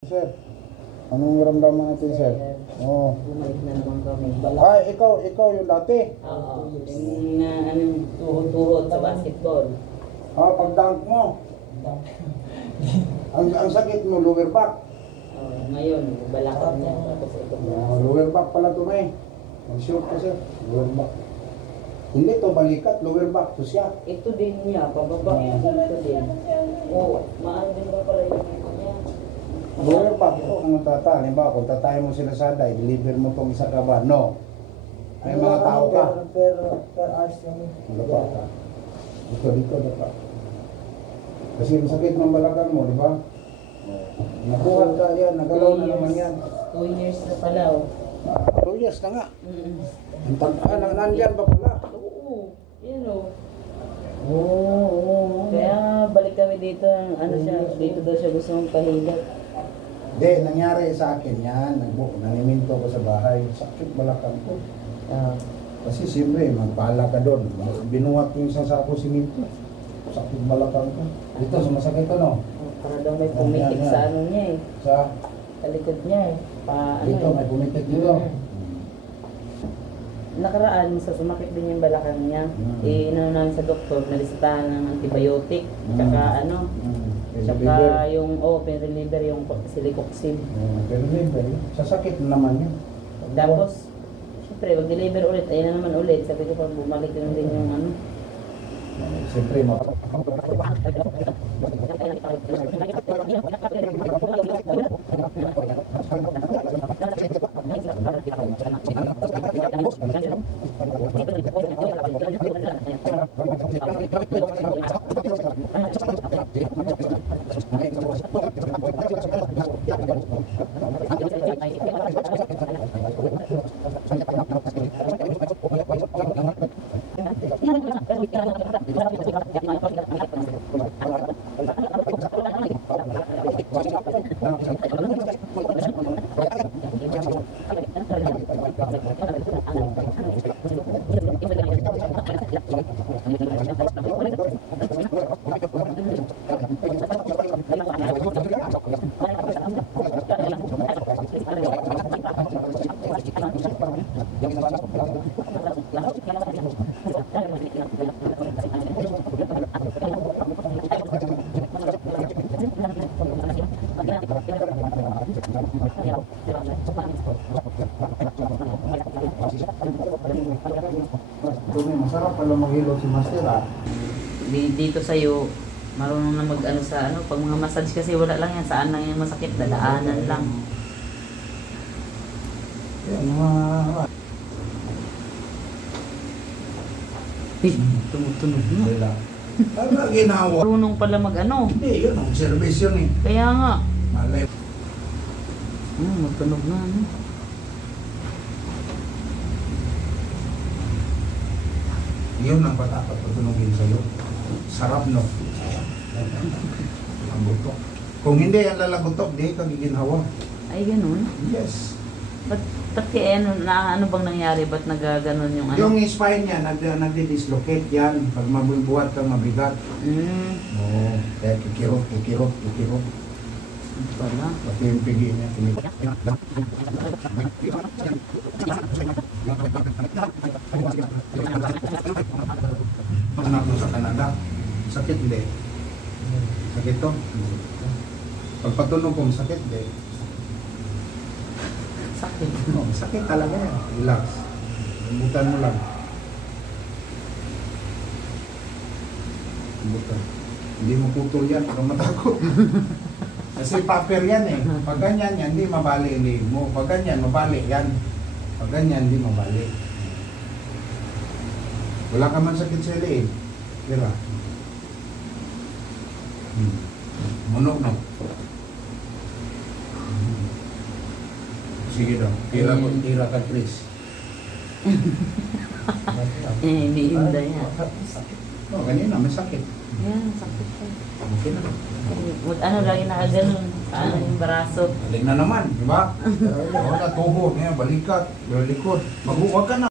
Sir, anong ramdaman natin, sir? Oh. Bumalik na naman kami. Ay, ikaw yung dati. Oo. Yung anong tuhod-tuhod sa basketball. Ah, pag-dunk mo. ang sakit mo, lower back. Ngayon, balakad niya. Tapos ito Lower back pala ito, may. Mag-shoot ka, sir. Lower back. Hindi to balikat, lower back to siya. Ito din niya, pababa. Ito din. Oo, maano din ba pala yung niya? Lower back ito. Ang tata, halimbawa, kung tatayin mo sila sa day, deliver mo itong isa ka ba? No. Ay mga tao ka. Per hours lang. Dapa ka. Dito, dapa. Kasi masakit ng balakang mo, di ba? Nakuhat ka yan, nagalaw na naman yan. 2 years na pala. 2 years na nga. Nandyan pa pala. Oo, yun o. Oo. Kaya balik kami dito, ano siya, dito daw siya gusto mong pahigat. Hindi, nangyari sa akin yan. Naniminto ko sa bahay. Sakit balakang ko. Kasi siyempre, magpala ka doon. Binuhat ko yung isang sako siminto. Sakit balakang ko. Dito, sumasakit ano? Para daw may pumitik sa ano niya eh. Sa? Sa likod niya eh. Dito, may pumitik dito. Nakaraan, sa sumakit din yung balakang niya. Inano namin sa doktor, nalisitahan ng antibiotic. Tsaka ano, tsaka yung pain reliever, yung silicoxib. Pero libre, sasakit na naman yun. Tapos, siyempre, mag-deliver ulit, ayun na naman ulit. Sabi ko pag bumalik yun din yung ano. Siyempre, masarap pala maghilo si Master Dito sa'yo, marunong na mag-ano sa ano, pag mga massage kasi wala lang yan, saan lang yung masakit, dadaanan lang. Yan mga... Tumutunog na. Wala. Ano ginawa? Marunong pala mag-ano. Hindi, yun ang service yun eh. Kaya nga. Malay. Magtunog na ano. Yun ang dapat patunogin sa'yo. Sarap no. Ang butok. Kung hindi yan lalagutok, di ka giginhawa. Ay, ganun. Yes. Ba't kaya ano bang nangyari? Ba't nagaganon yung ano? Yung spine niya, nagdi-dislocate yan. Pag mabubuhat kang mabigat. Oo. Kaya kikirot. Pala. Pati yung pigi niya. Anak mo sa Canada. Sakit hindi. Sakit to. Pagpatunog ko, sakit hindi. Sakit. No, sakit talaga yan. Relax. Butan mo lang. Butan. Hindi mo putol yan. Pag matakot. Kasi paper yan eh. Pag ganyan yan, hindi mabali hindi mo. Pag ganyan, mabali yan. Pag ganyan, hindi mabali. Wala ka man sakit sa liig. Diba? Munok no. Sige daw. Tira ka, Chris. Hindi inda yan. No, ganyan may sakit. Yan, sakit ko. Okay na. Ano lagi nakaganon? Ano yung baraso? Balik na naman, di ba? Natubo, balikat, likod. Maghuwag ka na.